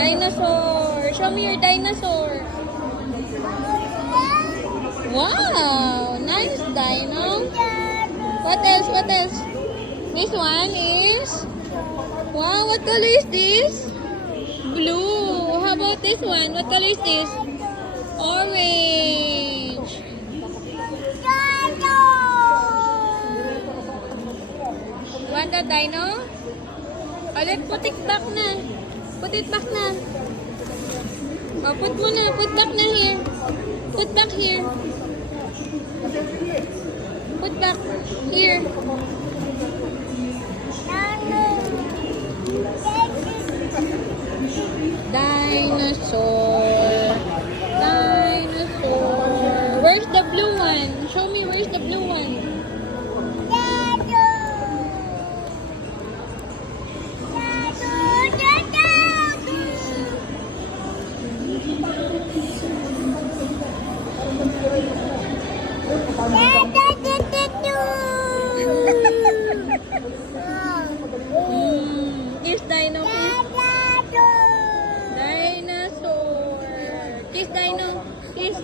Dinosaur. Show me your dinosaur. Wow, nice dino. What else? What else? This one is... Wow, what color is this? Blue. How about this one? What color is this? Orange. Want the dino? Ulit, put it back na. Put it back na. Oh, put mo na. Put back na here. Put back here. Put back here. Dinosaur. Dinosaur. Where's the blue one? Show me where's the blue one. Kiss Dino, kiss. Dinosaur. Kiss Dino, kiss.